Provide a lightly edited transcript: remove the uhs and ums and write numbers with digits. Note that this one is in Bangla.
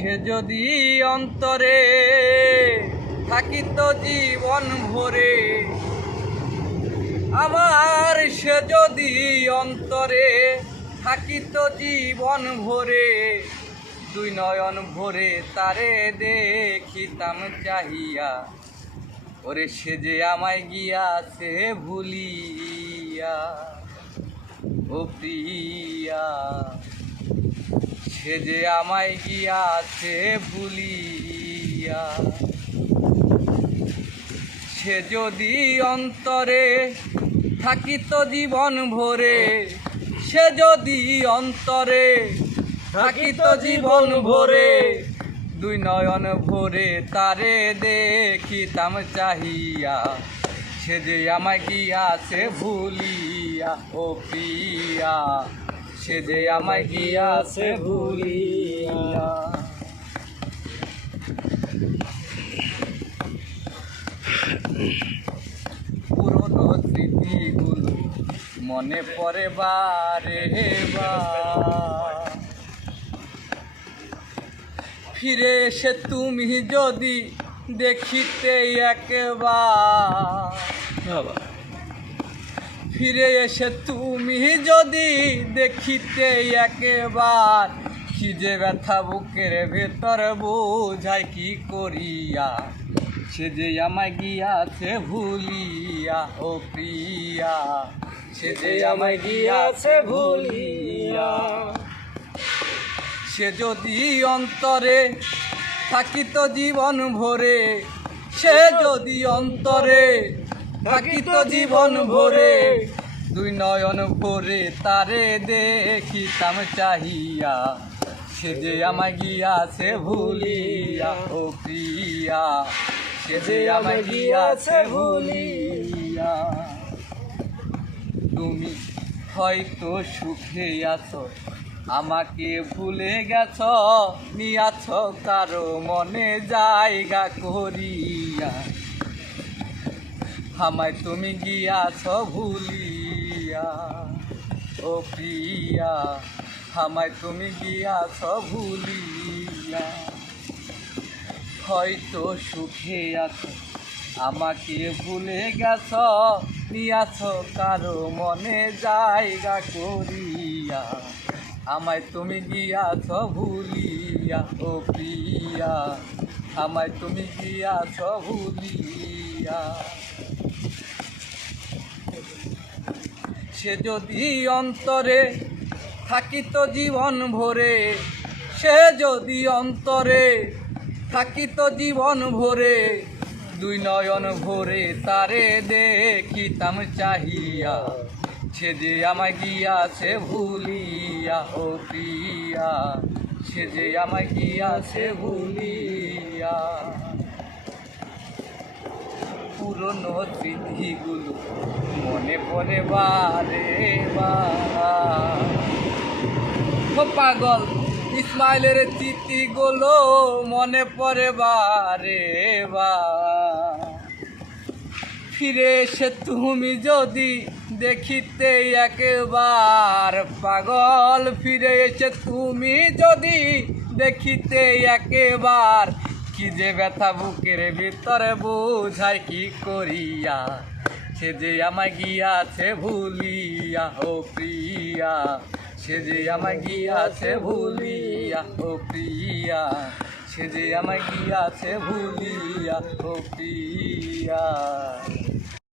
সে যদি অন্তরে থাকিত জীবন ভরে, আমার সে যদি অন্তরে থাকিত জীবন ভরে, দুই নয়ন ভরে তারে দেখিতাম চাহিয়া। ওরে সে যে আমায় গিয়াছে ভুলিয়া, ও প্রিয়া সে যে আমায় গিয়াছে ভুলিয়া। সে যদি অন্তরে থাকিত জীবন ভরে, সে যদি অন্তরে থাকিত জীবন ভরে, দুই নয়ন ভরে তারে দেখিতাম চাহিয়া। সে যে আমায় গিয়াছে ভুলিয়া, ও প্রিয়া সে যে আমায় গিয়াছে ভুলিয়া। পুরনো স্মৃতিগুলো মনে পড়ে বারে বার, ফিরে এসে তুমি যদি দেখিতে একবার, ফিরে এসে তুমি যদি দেখিতে একবার, কি যে ব্যথা বুকের ভেতর বোঝায় কি করিয়া। সে যে আমায় গিয়াছে ভুলিয়া, ও প্রিয়া সে যে আমায় গিয়াছে ভুলিয়া। সে যদি অন্তরে থাকিত জীবন ভরে, সে যদি অন্তরে থাকিত জীবন ভরে, দুই নয়ন ভরে তারে দেখিতাম চাহিয়া। সে যে আমায় গিয়াছে ভুলিয়া, ও প্রিয়া সে যে আমায় গিয়াছে ভুলিয়া। তুমি হয়তো সুখে আছো, আমাকে ভুলে গেছ, নিয়াছ কারো মনে জায়গা করিয়া। আমায় তুমি গিয়াছ ভুলিয়া, ও প্রিয়া আমায় তুমি গিয়াছ ভুলিয়া। হয়তো সুখে আছো, আমাকে ভুলে গেছ, নিয়াছ কারো মনে জায়গা করিয়া। আমায় তুমি গিয়াছ ভুলিয়া, ও প্রিয়া আমায় তুমি গিয়াছ ভুলিয়া। সে যদি অন্তরে থাকিত জীবন ভরে, সে যদি অন্তরে থাকিত জীবন ভরে, দুই নয়ন ভরে তারে দেখিতাম চাহিয়া। সে যে আমায় গিয়াছে ভুলিয়া, ও প্রিয়া সে যে আমায় গিয়াছে ভুলিয়া। পুরনো স্মৃতিগুলো মনে পড়ে বারে বার, পাগল ইসমাইলের স্মৃতিগুলো মনে পড়ে বারে বার। ফিরে এসে তুমি যদি দেখিতে একবার, পাগল ফিরে এসে তুমি যদি দেখিতে একবার, কি যে ব্যথা বুকের ভিতরে বোঝায় কি করিয়া। সে যে আমায় গিয়াছে ভুলিয়া, ও প্রিয়া সে যে আমায় গিয়াছে ভুলিয়া, ও প্রিয়া সে যে আমায় গিয়াছে ভুলিয়া, ও প্রিয়া।